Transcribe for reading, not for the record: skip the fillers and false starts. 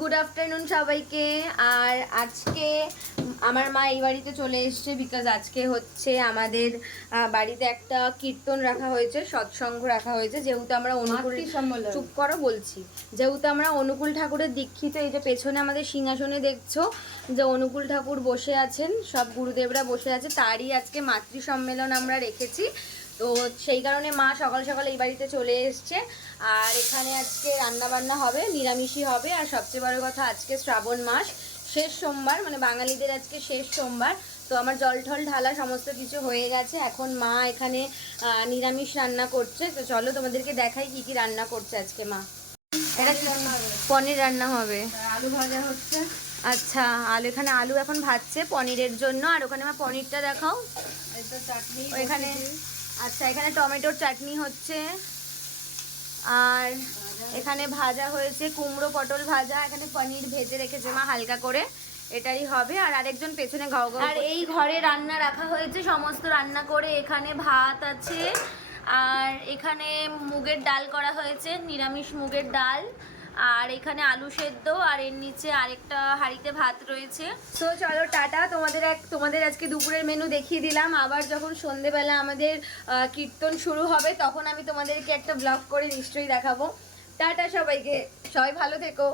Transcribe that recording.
Good afternoon সবাইকে। আর আজকে আমার মা এই বাড়িতে চলে এসেছে বিকজ আজকে হচ্ছে আমাদের বাড়িতে একটা কীর্তন রাখা হয়েছে, সৎসঙ্গ রাখা হয়েছে। যেহেতু আমরা অনুকূল, চুপ করো বলছি, যেহেতু আমরা অনুকূল ঠাকুরের দীক্ষিত। এই যে পেছনে আমাদের সিংহাসনে দেখছো যে অনুকূল ঠাকুর বসে আছেন, সব গুরুদেবরা বসে আছে, তারই আজকে মাতৃ সম্মেলন আমরা রেখেছি। তো সেই কারণে মা সকাল সকাল এই বাড়িতে চলে এসছে। আর এখানে আজকে রান্না বান্না হবে, নিরামিষই হবে। আর সবচেয়ে বড় কথা, আজকে শ্রাবণ মাস, শেষ সোমবার, মানে বাঙালিদের আজকে শেষ সোমবার। তো আমার জল ঠল ঢালা সমস্ত কিছু হয়ে গেছে। এখন মা এখানে নিরামিষ রান্না করছে। তো চলো তোমাদেরকে দেখাই কি কি রান্না করছে আজকে মা। এটা পনির রান্না হবে, আলু ভাজা হচ্ছে। আচ্ছা, আলু, এখানে আলু এখন ভাজছে পনিরের জন্য। আর ওখানে মা পনিরটা দেখাও, এটা চাটনি ওইখানে। আচ্ছা, এখানে টমেটোর চাটনি হচ্ছে। আর এখানে ভাজা হয়েছে কুমড়ো পটল ভাজা। এখানে পনির ভেজে রেখেছে মা হালকা করে, এটাই হবে। আর আরেকজন পেছনে ঘাও ঘাও। আর এই ঘরে রান্না রাখা হয়েছে সমস্ত রান্না করে। এখানে ভাত আছে, আর এখানে মুগের ডাল করা হয়েছে, নিরামিষ মুগের ডাল। আর এখানে আলু সেদ্ধ, আর এর নিচে আরেকটা হাঁড়িতে ভাত রয়েছে। তো চলো টাটা, তোমাদের আজকে দুপুরের মেনু দেখিয়ে দিলাম। আবার যখন সন্ধেবেলা আমাদের কীর্তন শুরু হবে তখন আমি তোমাদেরকে একটা ব্লগ করে নিশ্চয়ই দেখাবো। টাটা সবাইকে, সবাই ভালো থেকো।